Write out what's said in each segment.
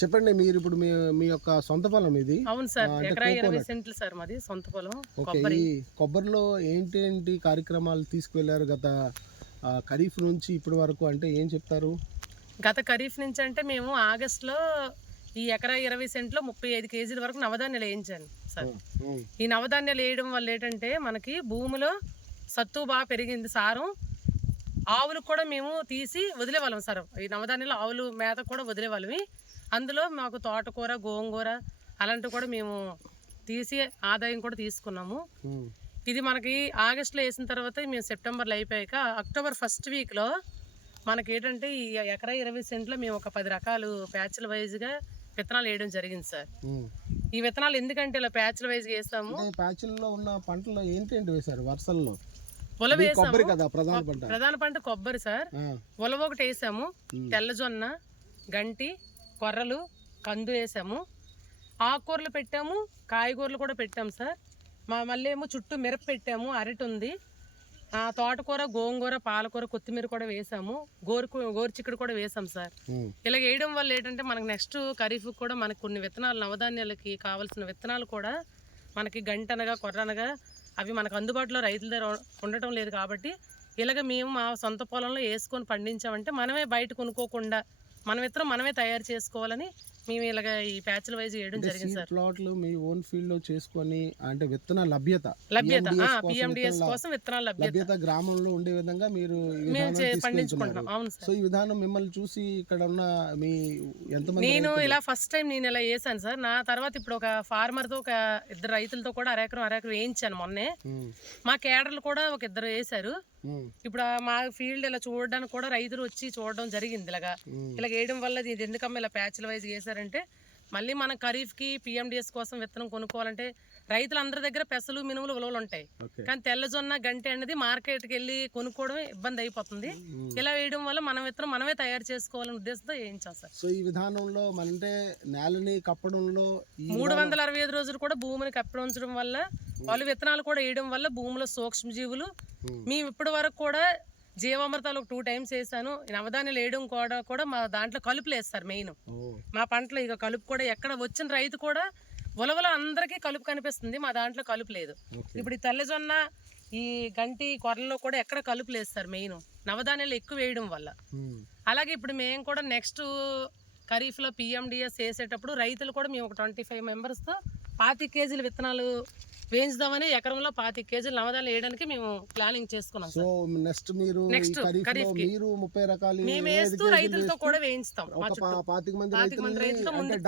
చెప్పండి, మీరు ఇప్పుడు మీ మీ యొక్క సొంత పొలం ఇది? అవును సార్, ఎకరా 20 సెంట్లు సార్ మాది సొంత పొలం. ఓకే. ఈ కొబ్బరిలో ఏంటి కార్యక్రమాలు తీసుకువెళ్ళారు గత ఖరీఫ్ నుంచి ఇప్పటి వరకు, అంటే ఏం చెప్తారు? గత ఖరీఫ్ నుంచి అంటే మేము ఆగస్టులో ఈ ఎకరా 20 సెంట్లో 35 కేజీల వరకు నవధాన్యాలు వేయించాను సార్. ఈ నవధాన్యాలు వేయడం వల్ల ఏంటంటే మనకి భూమిలో సత్తు బాగా పెరిగింది, సారం. ఆవులకు కూడా మేము తీసి వదిలేవాళ్ళం సార్. ఈ నవధాన్యాలు ఆవులు మేత కూడా వదిలేవాళ్ళమి. అందులో మాకు తోటకూర, గోంగూర అలాంటివి కూడా మేము తీసి ఆదాయం కూడా తీసుకున్నాము. ఇది మనకి ఆగస్టులో వేసిన తర్వాత మేము సెప్టెంబర్లో అయిపోయాక అక్టోబర్ ఫస్ట్ వీక్లో మనకి ఏంటంటే ఈ ఎకరా 20 సెంట్లో మేము ఒక 10 రకాలు ప్యాచ్ల వైజ్గా విత్తనాలు వేయడం జరిగింది సార్. ఈ విత్తనాలు ఎందుకంటే ఇలా ప్యాచ్ల వైజ్గా వేస్తాము. ప్యాచ్ల్లో ఉన్న పంటలు ఏంటి వేసారు? వర్షాల్లో ఉలవ వేసాము. ప్రధాన పంట కొబ్బరి సార్. ఉలవ ఒకటి వేసాము, తెల్లజొన్న, గంటి, కొర్రలు, కందు వేసాము. ఆకుకూరలు పెట్టాము, కాయగూరలు కూడా పెట్టాము సార్. మళ్ళీ ఏమో చుట్టూ మిరప పెట్టాము, అరటి ఉంది, తోటకూర, గోంగూర, పాలకూర, కొత్తిమీర కూడా వేసాము, గోరుచిక్కుడు కూడా వేసాం సార్. ఇలా వేయడం వల్ల ఏంటంటే మనకు నెక్స్ట్ ఖరీఫ్ కూడా మనకు కొన్ని విత్తనాలు, నవధాన్యాలకి కావాల్సిన విత్తనాలు కూడా మనకి గంటనగా, కొర్రనగా అవి మనకు అందుబాటులో రైతుల దగ్గర ఉండటం లేదు. కాబట్టి ఇలాగ మేము మా సొంత పొలంలో వేసుకొని పండించామంటే మనమే బయట కొనుక్కోకుండా మన విత్తనం మనమే తయారు చేసుకోవాలని మేము ఇలాగ ఈ ప్యాచ్ల వైజ్ చేయడం జరిగింది సార్. ప్లాట్లు మీ ఓన్ ఫీల్డ్ లో చేసుకొని, అంటే విత్తన లభ్యత పిఎండిఎస్ కోసం విత్తనాల లభ్యత గ్రామంలో ఉండే విధంగా మీరు పండించుకుంటున్నాం. అవును సార్. సో ఈ విధానం మిమ్మల్ని చూసి ఇక్కడ ఉన్న మీ ఎంతమంది? నేను ఇలా ఫస్ట్ టైం నేను ఇలా వేసాను సార్. నా తర్వాత ఇప్పుడు ఒక ఫార్మర్ తో, ఒక 2 రైతులతో కూడా అరెకరం వేయించాను మొన్నే. మా కేడర్లు కూడా ఒక 2 వేసారు. ఇప్పుడు మా ఫీల్డ్ ఇలా చూడడానికి కూడా రైతులు వచ్చి చూడడం జరిగింది. ఇలా వేయడం వల్ల ఇది ఎందుకమ్మా ఇలా ప్యాచ్ల వైజ్ వేసారంటే, మళ్ళీ మన ఖరీఫ్కి పిఎండిఎస్ కోసం విత్తనం కొనుక్కోవాలంటే రైతులందరి దగ్గర పెసలు, మినుములు, ఉలవలు ఉంటాయి. కానీ తెల్లజొన్న, గంటె అనేది మార్కెట్కి వెళ్ళి కొనుక్కోవడం ఇబ్బంది అయిపోతుంది. ఇలా వేయడం వల్ల మన విత్తనం మనమే తయారు చేసుకోవాలనే ఉద్దేశంతో వేయించాం సార్. సో ఈ విధానంలో అంటే నేలని కప్పడంలో 365 రోజులు కూడా భూమిని కప్పి ఉంచడం వల్ల, వాళ్ళు విత్తనాలు కూడా వేయడం వల్ల భూమిలో సూక్ష్మజీవులు, మేము ఇప్పటి వరకు కూడా జీవామృతాలు 2 టైమ్స్ వేసాను. నవధాన్యాలు వేయడం కూడా మా దాంట్లో కలుపులు వేస్తారు. మెయిన్ మా పంటలో ఇక కలుపు కూడా ఎక్కడ వచ్చిన రైతు కూడా ఉలవలో అందరికీ కలుపు కనిపిస్తుంది, మా దాంట్లో కలుపు లేదు. ఇప్పుడు ఈ తెల్లజొన్న, ఈ గంటి, కొర్రలో కూడా ఎక్కడ కలుపు లేదు సార్. మెయిన్ నవధాన్యాలు ఎక్కువ వేయడం వల్ల. అలాగే ఇప్పుడు మేము కూడా నెక్స్ట్ ఖరీఫ్లో పిఎండిఎస్ వేసేటప్పుడు రైతులు కూడా మేము ఒక 25 మెంబర్స్తో 25 కేజీల విత్తనాలు వేయించుదామని ఎకరంలో 25 కేజీలు నవధాన్యాలు వేయడానికి మేము ప్లానింగ్ చేసుకున్నాం. సో నెక్స్ట్ మీరు ఖరీఫ్ మీరు 30 రకాలు మేము వేస్తూ రైతులతో కూడా వేయించుతాం. 25 మంది రైతులతో ముందుకు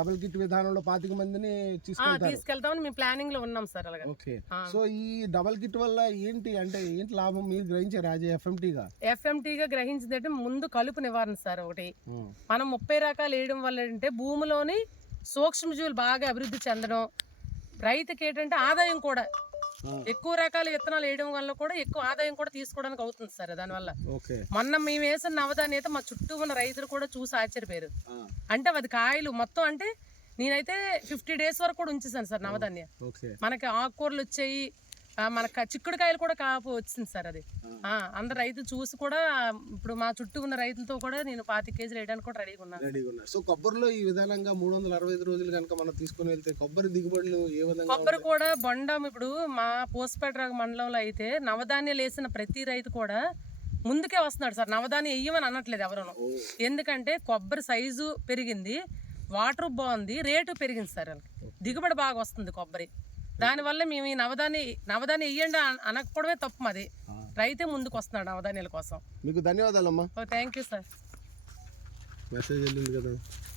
డబుల్ కిట్ విధానంలో 25 మందిని తీసుకెళ్తామని మేము ప్లానింగ్ లో ఉన్నాం సార్. అలాగే. ఓకే. సో ఈ డబుల్ కిట్ వల్ల ఏంటి లాభం మీరు గ్రహించారు ఎఫ్ఎంటీగా గ్రహించింది అంటే ముందు కలుపు నివారణ సార్. ఒకటి మనం 30 రకాలు వేయడం వల్ల అంటే భూమిలోని సూక్ష్మజీవులు బాగా అభివృద్ధి చెందడం, రైతుకి ఏంటంటే ఆదాయం కూడా ఎక్కువ రకాల విత్తనాలు వేయడం వల్ల కూడా ఎక్కువ ఆదాయం కూడా తీసుకోవడానికి అవుతుంది సార్. దానివల్ల మొన్న మేము వేసిన నవధాన్యత మా చుట్టూ ఉన్న రైతులు కూడా చూసి ఆశ్చర్యపోయారు. అంటే అది కాయలు మొత్తం అంటే నేనైతే 50 డేస్ వరకు కూడా ఉంచేసాను సార్ నవధాన్య. మనకి ఆకుకూరలు వచ్చాయి, మనకు చిక్కుడుకాయలు కూడా కాపు వచ్చింది సార్. అది అందరు రైతులు చూసి కూడా ఇప్పుడు మా చుట్టూ ఉన్న రైతులతో కూడా నేను 25 కేజీలు వేయడానికి కూడా రెడీగా ఉన్నాను. సో కొబ్బరిలో ఈ విధానంగా 365 రోజులు కనుక మనం తీసుకుని వెళ్తే కొబ్బరి దిగుబడులు ఏ విధంగా? కొబ్బరి కూడా బొండం ఇప్పుడు మా పోస్పేట మండలంలో అయితే నవధాన్యాలు వేసిన ప్రతి రైతు కూడా ముందుకే వస్తున్నాడు సార్. నవధాన్యం వేయమని అనట్లేదు ఎవరు. ఎందుకంటే కొబ్బరి సైజు పెరిగింది, వాటర్ బాగుంది, రేటు పెరిగింది సార్. దిగుబడి బాగా వస్తుంది కొబ్బరి. దానివల్ల మేము ఈ నవధాన్యం వేయండి అనకపోవడమే తప్పు. మాది రైతే ముందుకు వస్తున్నాడు నవధాన్యాల కోసం. మీకు ధన్యవాదాలమ్మా. Thank you sir. మెసేజ్ వెళ్ళింది కదా.